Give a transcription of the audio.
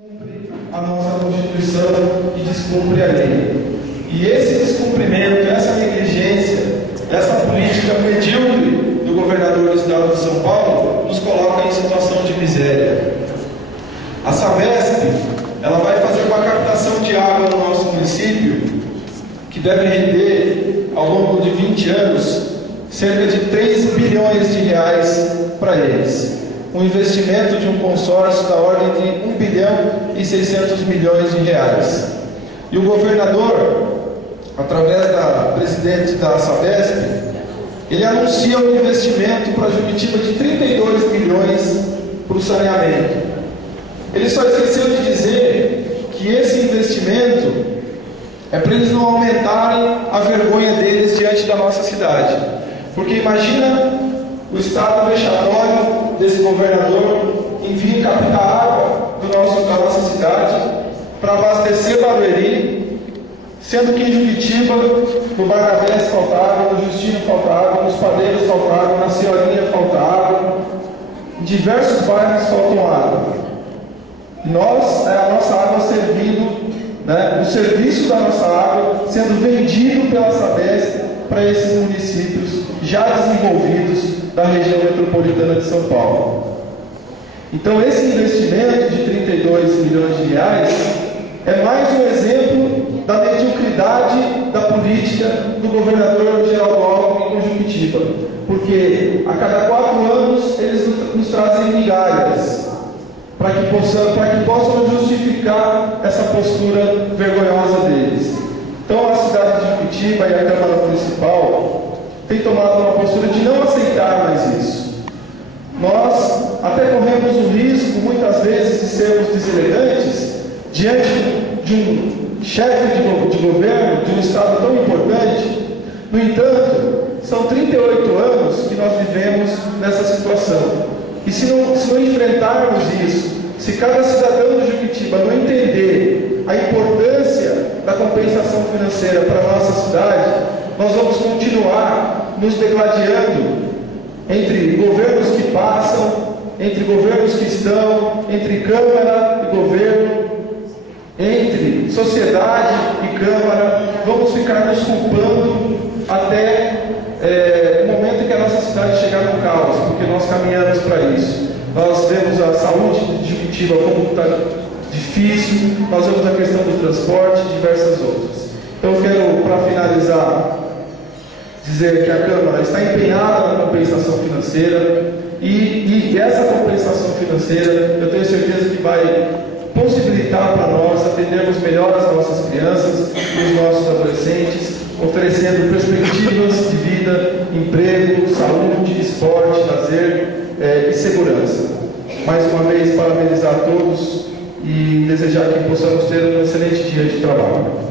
Cumpre a nossa Constituição e descumpre a lei. E esse descumprimento, essa negligência, essa política medíocre do governador do estado de São Paulo nos coloca em situação de miséria. A Sabesp, ela vai fazer uma captação de água no nosso município que deve render, ao longo de 20 anos, cerca de 3 bilhões de reais para eles. Um investimento de um consórcio da ordem de 1 bilhão e 600 milhões de reais. E o governador, através da presidente da Sabesp, ele anuncia um investimento para Juquitiba de 32 milhões para o saneamento. Ele só esqueceu de dizer que esse investimento é para eles não aumentarem a vergonha deles diante da nossa cidade. Porque imagina o estado vexatório desse governador em vir captar água da nossa cidade para abastecer Barueri, sendo que em Juquitiba, no Barnabés falta água, no Justino falta água, nos Padeiros falta água, na Senhorinha falta água, em diversos bairros faltam água. E a nossa água servindo, o serviço da nossa água sendo vendido pela Sabesp para esses municípios já desenvolvidos da região metropolitana de São Paulo. Então esse investimento de 32 milhões de reais é mais um exemplo da mediocridade da política do governador Geraldo Alckmin com Juquitiba, porque a cada 4 anos eles nos trazem migalhas para que possam justificar essa postura vergonhosa deles. Então a cidade de Juquitiba e a Câmara Municipal tem tomado uma postura de não aceitar mais isso. Nós até corremos o risco, muitas vezes, de sermos deselegantes diante de um chefe de governo de um estado tão importante. No entanto, são 38 anos que nós vivemos nessa situação. E se não enfrentarmos isso, se cada cidadão de Juquitiba não entender a importância da compensação financeira para a nossa cidade, nós vamos continuar nos degladiando entre governos que passam, entre governos que estão, entre Câmara e governo, entre sociedade e Câmara. Vamos ficar nos culpando até o momento em que a nossa cidade chegar no caos, porque nós caminhamos para isso. Nós vemos a saúde de Juquitiba como está difícil, nós vemos a questão do transporte e diversas outras. Então eu quero, para finalizar, dizer que a Câmara está empenhada na compensação financeira e essa compensação financeira eu tenho certeza que vai possibilitar para nós atendermos melhor as nossas crianças e os nossos adolescentes, oferecendo perspectivas de vida, emprego, saúde, esporte, lazer e segurança. Mais uma vez, parabenizar a todos e desejar que possamos ter um excelente dia de trabalho.